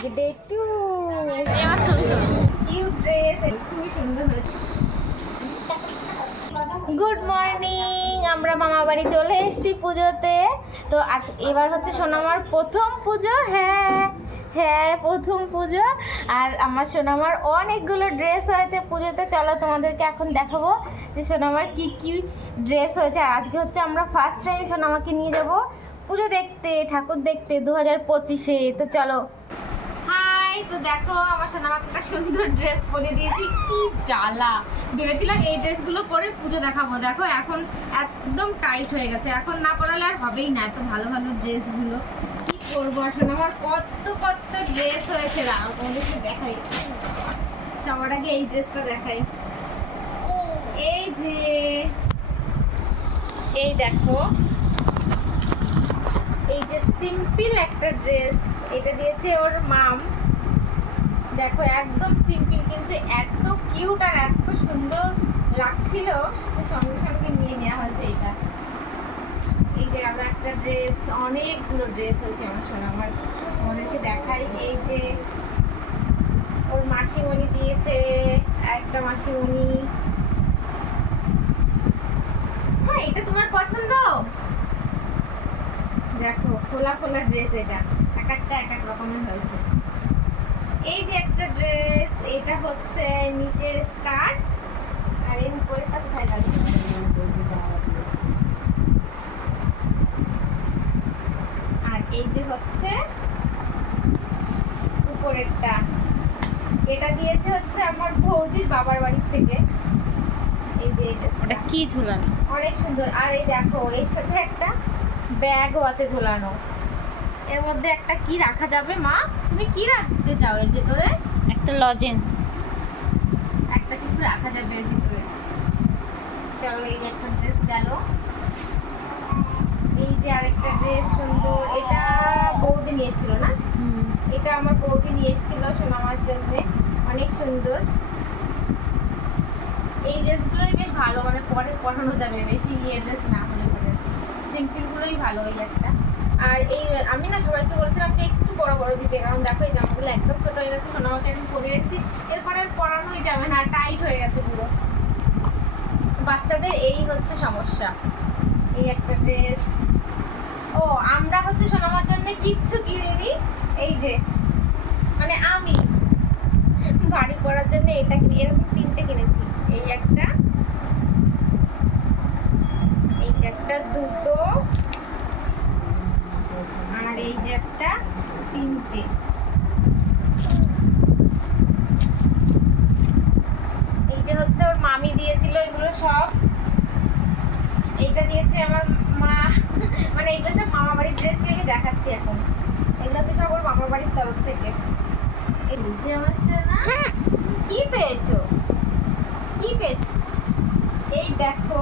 Day to এবার ছবি তোল কিউট ড্রেস খুবই সুন্দর হয়েছে। গুড মর্নিং আমরা মামা বাড়ি চলে এসেছি পুজোতে। তো আজ এবার হচ্ছে সোনামার প্রথম পুজো হ্যাঁ হ্যাঁ প্রথম পুজো। আর আমার সোনামার অনেকগুলো ড্রেস হয়েছে পুজোতে। চলো তোমাদেরকে এখন দেখাবো যে সোনামার কি কি ড্রেস হয়েছে। আর আজকে হচ্ছে আমরা ফার্স্ট টাইম সোনামাকে নিয়ে যাব পুজো দেখতে ঠাকুর দেখতে দু হাজার পঁচিশে। তো চলো। তো দেখো, আমার সোনামাকে একটা সুন্দর ড্রেস পরে দিয়েছি। কি জ্বালা। ভেবেছিলাম এই ড্রেসগুলো পরে পুজো দেখাবো। দেখো, এখন একদম টাইট হয়ে গেছে। এখন না পরালে আর হবেই না এত ভালো ভালো ড্রেসগুলো কি করব আসলে আমার কত কত ড্রেস হয়েছে। তোমাদেরকে দেখাই। সবার আগে এই ড্রেসটা দেখাই। এই যে, এই দেখো, এই যে সিম্পল একটা ড্রেস এটা দিয়েছে ওর মাম। দেখো, একদম সিম্পল কিন্তু এত কিউট আর এত সুন্দর লাগছিল যে সঙ্গে সঙ্গে নিয়ে নেওয়া হয়েছে এটা। এই যে আরও একটা ড্রেস অনেকগুলো ড্রেস হয়েছে আমার সোনা। আমার ওদেরকে দেখাই এই যে ওর মাসিমণি দিয়েছে, একটা মাসিমণি। হ্যাঁ এটা তোমার পছন্দ? দেখো, খোলা খোলা ড্রেস এটা। এক একটা, এক এক রকমের হয়েছে। এই যে এটা হচ্ছে নিচের স্কার্ট আর এর উপরেরটা কোথায় গেল? আর এই যে হচ্ছে উপরেরটা। এটা দিয়েছে হচ্ছে আমার বৌদির বাবার বাড়ির থেকে। এই যে এটা কি ঝুলানো? অনেক সুন্দর। আর এই দেখো এর সাথে একটা ব্যাগও আছে ঝোলানো। এর মধ্যে একটা কি রাখা যাবে মা? তুমি কি রাখতে চাও এর ভিতরে? একটা লজেন্স। একটা কিছু রাখা যাবে এর ভিতরে। চলো এই একটা ড্রেস গেল। এই যে আরেকটা ড্রেস সুন্দর। এটা বৌদি নিয়ে এসেছিল না? এটা আমার বৌদি নিয়ে এসেছিল সোনামার জন্য। অনেক সুন্দর। এই ড্রেসগুলোই বেশ ভালো। মানে পরে পরানো যাবে। বেশি ইয়ে ড্রেস না হলে সিম্পলগুলোই ভালো এই একটা। আর এই, আমি না সবাইকে বলেছিলাম যে একটু বড় বড় দিতে কারণ দেখো এই জামাগুলো একদম ছোট হয়ে গেছে সোনামাকে আমি পরে যাচ্ছি এরপরে পরানোই যাবে না টাইট হয়ে গেছে পুরো। বাচ্চাদের এই হচ্ছে সমস্যা। এই একটা ড্রেস ও, আমরা হচ্ছে সোনামার জন্য কিচ্ছু কিনিনি এই যে মানে আমি বাড়ি পড়ার জন্য এটা কিনে, এরকম তিনটে কিনেছি। এই একটা এই একটা দুটো আর এই যে একটা, তিনটে। এই যে হচ্ছে ওর মামি দিয়েছিল এগুলো সব। এইটা দিয়েছে আমার মা। মানে এইগুলো সব মামা বাড়ির ড্রেস আমি দেখাচ্ছি এখন। এগুলো হচ্ছে সব ওর মামার বাড়ির তরফ থেকে। এই যে আমার না কি পেয়েছ? কি পেয়েছ? এই দেখো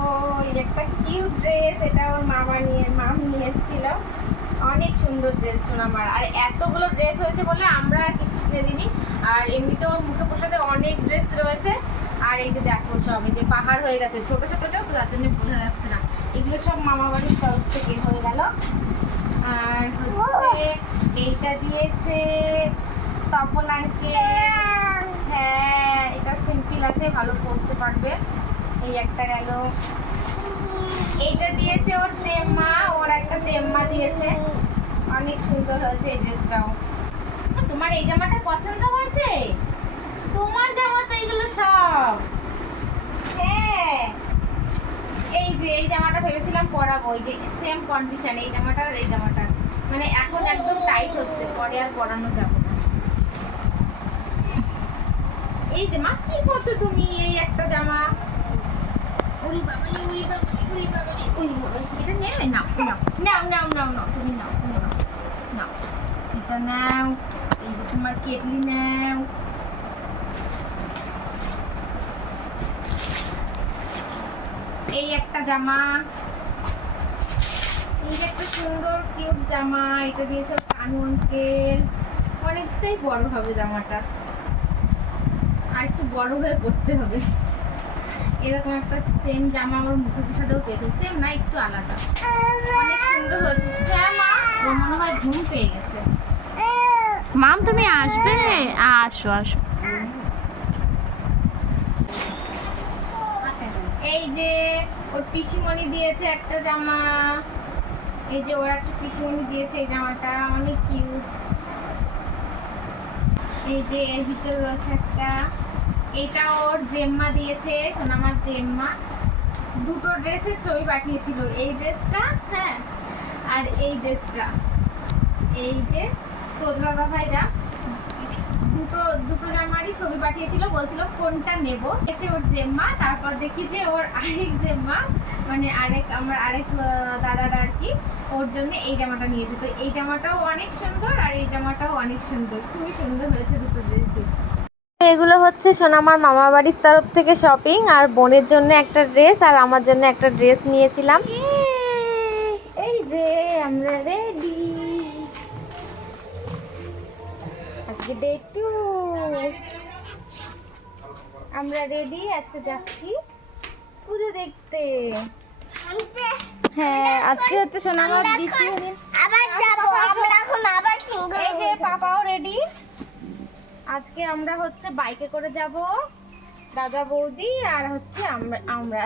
একটা কিউট ড্রেস এটা ওর মামা নিয়ে, মাম নিয়ে এসেছিল। অনেক সুন্দর ড্রেস সোনামার আর এতগুলো ড্রেস হয়েছে বলে আমরা কিছু কিনে দিইনি। আর এমনিতে ওর মুখে পোষাতে অনেক ড্রেস রয়েছে। আর এই যে দেখো সব, এই যে পাহাড় হয়ে গেছে, ছোট ছোট যাও তো, তার জন্য বোঝা যাচ্ছে না। এগুলো সব মামা বাড়ির তরফ থেকে হয়ে গেল। আর হচ্ছে এইটা দিয়েছে তপন আঙ্কেল হ্যাঁ এটা সিম্পল আছে, ভালো পড়তে পারবে। এই একটা গেল। এইটা দিয়েছে ওর চেম্মা, ওর একটা চেম্মা দিয়েছে। অনেক সুন্দর হয়েছে এই ড্রেসটাও। তোমার এই জামাটা পছন্দ হয়েছে? তোমার জামা তো এইগুলো সব। হ্যাঁ। এই যে, এই জামাটা ভেবেছিলাম পরাবো ওই যে সেম কন্ডিশন এই জামাটা আর এই জামাটা। মানে এখন একদম টাইট হচ্ছে, পরে আর পরানো যাবে না। এই যে মা, কি করছ তুমি? এই একটা জামা। এই একটা জামা একটা সুন্দর জামা এটা দিয়েছে অনেকটাই বড় হবে জামাটা আর একটু বড় হয়ে পড়তে হবে এরকম একটা সেম জামা ওর মুখে পোষাতেও পেয়েছে সেম না একটু আলাদা। অনেক সুন্দর হয়েছে। হ্যাঁ মা ওর মনে হয় ঘুম পেয়ে গেছে। মাম তুমি আসবে? আসো আসো। এই যে ওর পিসিমণি দিয়েছে একটা জামা। এই যে ওরা কি পিসিমণি দিয়েছে এই জামাটা? অনেক কিউট এই যে এর ভিতরে রয়েছে একটা এটা ওর জেম্মা দিয়েছে, সোনামার জেম্মা। দুটো ড্রেসের ছবি পাঠিয়েছিল। এই ড্রেসটা হ্যাঁ আর এই ড্রেসটা এই যে তোর দাদা ভাইরা, দুটো দুটো জামারই ছবি পাঠিয়েছিল, বলছিল কোনটা নেব। এসে ওর জেম্মা, তারপর দেখি যে ওর আরেক জেম্মা মানে আরেক, আমার আরেক দাদাটা আর কি, ওর জন্য এই জামাটা নিয়েছে। তো এই জামাটাও অনেক সুন্দর আর এই জামাটাও অনেক সুন্দর। খুবই সুন্দর হয়েছে দুটো ড্রেসই এগুলো হচ্ছে সোনামার মামা বাড়ির তরফ থেকে শপিং আর বোনের জন্য একটা ড্রেস আর আমার জন্য একটা ড্রেস নিয়েছিলাম। এই যে আমরা রেডি আজকে ডে টু আমরা রেডি আজকে যাচ্ছি পুজো দেখতে। হ্যাঁ আজকে হচ্ছে সোনামার দ্বিতীয় দিন। আবার যাব আমরা এখন আবার এই যে পাপাও রেডি আজকে আমরা হচ্ছে বাইকে করে যাব দাদা বৌদি আর হচ্ছে আমরা আমরা।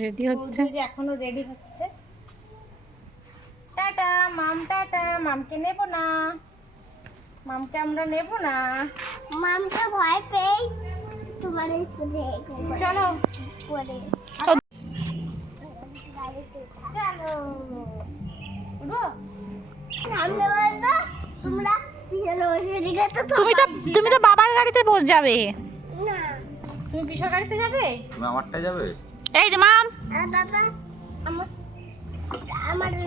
রেডি হচ্ছে? বৌদি যে এখনও রেডি হচ্ছে। টাটা মাম টাটা মামকে নেব না। মামকে আমরা নেব না। মামকে ভয় পেই তোমার এই পরে চলো। পরে। চলো। উঠবো? সামনে বলব তুমি তো তুমি তো বাবার গাড়িতে বস যাবে। তুমি কিসব গাড়িতে যাবে? তুমি আমারটা যাবে? এই যে মাম। বাবা আমার হয়ে?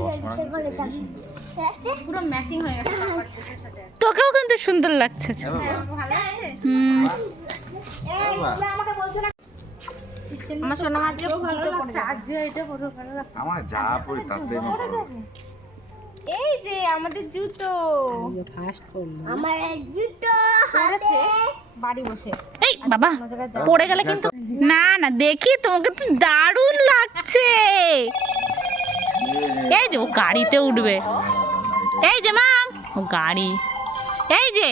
তোকেও কিন্তু সুন্দর লাগছে। হ্যাঁ বাবা। হ্যাঁ। আমার সোনা আজকে ভালো লাগছে। আজকে এটা পুরো ভালো লাগছে। আমার যা পড়ি তাতে। এই যে আমাদের জুতো। আমার জুতো পড়েছে বাড়ি বসে। এই বাবা জায়গায় যাব। পড়ে গেলে কিন্তু না না দেখি তোমাকে তো দারুণ লাগছে। এই যে ও গাড়িতে উঠবে। এই যে মাম ও গাড়ি। এই যে।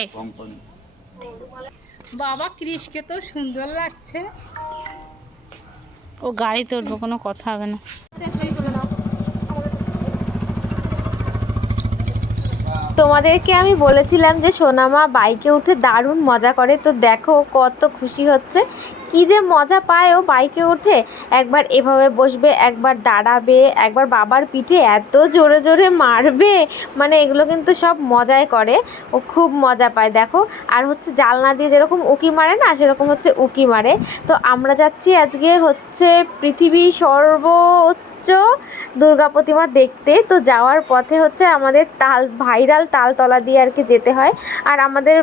বাবা কৃষকে তো সুন্দর লাগছে। ও গাড়িতে উঠবো কোনো কথা হবে না। তোমাদেরকে আমি বলেছিলাম যে সোনামা বাইকে উঠে দারুণ মজা করে। তো দেখো কত খুশি হচ্ছে। কি যে মজা পায় ও বাইকে উঠে। একবার এভাবে বসবে, একবার দাঁড়াবে, একবার বাবার পিঠে এত জোরে জোরে মারবে। মানে এগুলো কিন্তু সব মজাই করে। ও খুব মজা পায়, দেখো। আর হচ্ছে জালনা দিয়ে যেরকম উকি মারে না, সেরকম হচ্ছে উকি মারে। তো আমরা যাচ্ছি আজকে হচ্ছে পৃথিবীর সর্বোচ্চ দুর্গা প্রতিমা দেখতে। তো যাওয়ার পথে হচ্ছে আমাদের তাল, ভাইরাল তালতলা দিয়ে আর কি যেতে হয়। আর আমাদের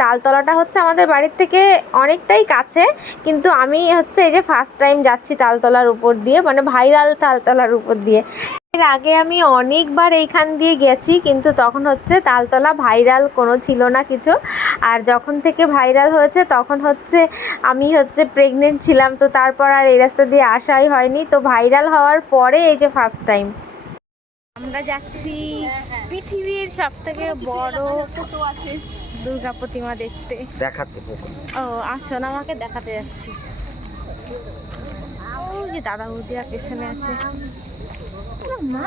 তালতলাটা হচ্ছে আমাদের বাড়ির থেকে অনেকটাই কাছে। কিন্তু আমি হচ্ছে এই যে ফার্স্ট টাইম যাচ্ছি তালতলার উপর দিয়ে মানে ভাইরাল তালতলার উপর দিয়ে। এর আগে আমি অনেকবার এইখান দিয়ে গেছি কিন্তু তখন হচ্ছে তালতলা ভাইরাল কোনো ছিল না কিছু। আর যখন থেকে ভাইরাল হয়েছে তখন হচ্ছে আমি হচ্ছে প্রেগনেন্ট ছিলাম তো তারপর আর এই রাস্তা দিয়ে আসাই হয়নি। তো ভাইরাল হওয়ার পরে এই যে ফার্স্ট টাইম আমরা যাচ্ছি পৃথিবীর সব থেকে বড় দুর্গা প্রতিমা দেখতে। দেখাতে ও আসুন আমাকে দেখাতে যাচ্ছি। ওই যে দাদা বৌদিরা পেছনে আছে। মা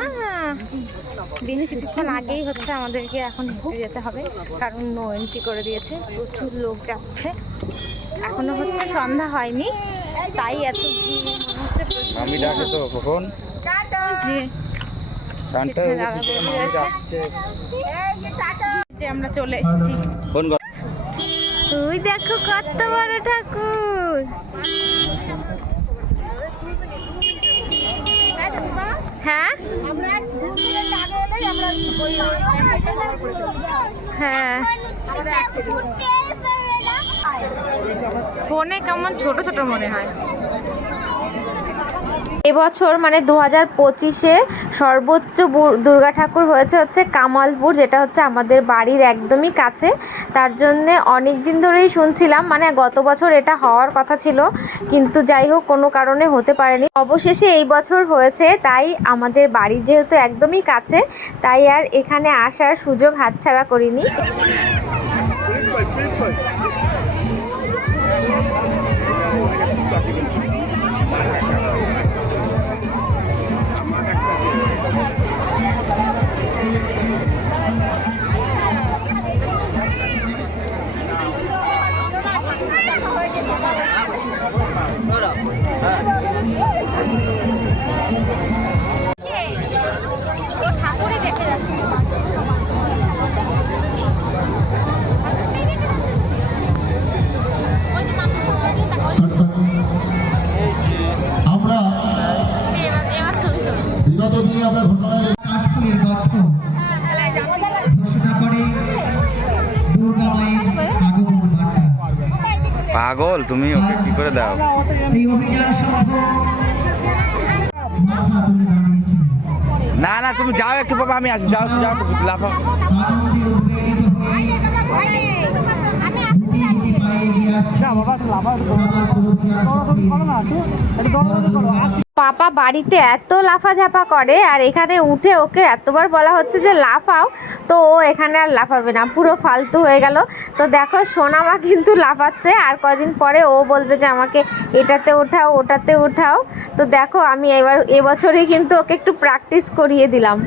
বেশ কিছুক্ষণ আগেই হচ্ছে আমাদেরকে এখন হেঁটে যেতে হবে কারণ নো এন্ট্রি করে দিয়েছে প্রচুর লোক যাচ্ছে। এখনও হচ্ছে সন্ধ্যা হয়নি তাই এত আমি ডাকে তো কখন? যে আমরা চলে এসেছি। তুই দেখো কত বড় ঠাকুর। হ্যাঁ? হ্যাঁ। ফোনে কেমন ছোট ছোট মনে হয়? এবছর মানে দু হাজার পঁচিশে সর্বোচ্চ দুর্গা ঠাকুর হয়েছে হচ্ছে কামালপুর, যেটা হচ্ছে আমাদের বাড়ির একদমই কাছে। তার জন্যে অনেক দিন ধরেই শুনছিলাম মানে গত বছর এটা হওয়ার কথা ছিল, কিন্তু যাই হোক কোনো কারণে হতে পারেনি। অবশেষে এই বছর হয়েছে, তাই আমাদের বাড়ি যেহেতু একদমই কাছে, তাই আর এখানে আসার সুযোগ হাতছাড়া করিনি। পাগল তুমি ওকে কি করে দাও? না না তুমি যাও একটু বাবা আমি আছি যাও যাও লাফা পাপা বাড়িতে এত লাফাঝাপা করে আর এখানে উঠে ওকে এতবার বলা হচ্ছে যে লাফাও, তো ও এখানে আর লাফাবে না, পুরো ফালতু হয়ে গেল। তো দেখো, সোনামা কিন্তু লাফাচ্ছে আর কদিন পরে ও বলবে যে আমাকে এটাতে ওঠাও ওটাতে ওঠাও তো দেখো, আমি এবার এবছরই কিন্তু ওকে একটু প্র্যাকটিস করিয়ে দিলাম।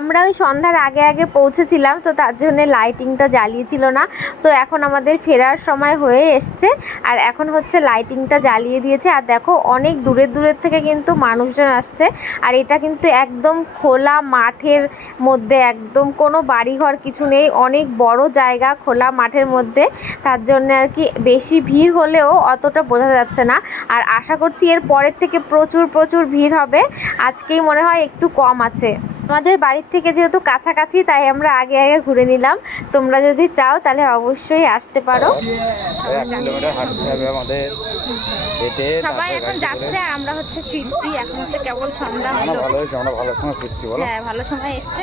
আমরা ওই সন্ধ্যার আগে আগে পৌঁছেছিলাম, তো তার জন্য লাইটিংটা জ্বালিয়েছিল না। তো এখন আমাদের ফেরার সময় হয়ে এসছে, আর এখন হচ্ছে লাইটিংটা জ্বালিয়ে দিয়েছে। আর দেখো, অনেক দূরের দূরের থেকে কিন্তু মানুষজন আসছে, আর এটা কিন্তু একদম খোলা মাঠের মধ্যে, একদম কোনো বাড়িঘর কিছু নেই, অনেক বড় জায়গা খোলা মাঠের মধ্যে। তার জন্য আর কি বেশি ভিড় হলেও অতটা বোঝা যাচ্ছে না। আর আশা করছি এর পরের থেকে প্রচুর প্রচুর ভিড় হবে। আজকেই মনে হয় একটু কম আছে। আমাদের বাড়ির থেকে যেহেতু কাছাকাছি তাই আমরা আগে আগে ঘুরে নিলাম। তোমরা যদি চাও তাহলে অবশ্যই আসতে পারো। এক কিলোমিটার হাঁটতে হবে আমাদের। হেঁটে সবাই এখন যাচ্ছে আর আমরা হচ্ছে ফিরছি। এখন হচ্ছে কেবল সন্ধ্যা হলো। ভালো সময় ফিরছি হ্যাঁ ভালো সময় এসছে।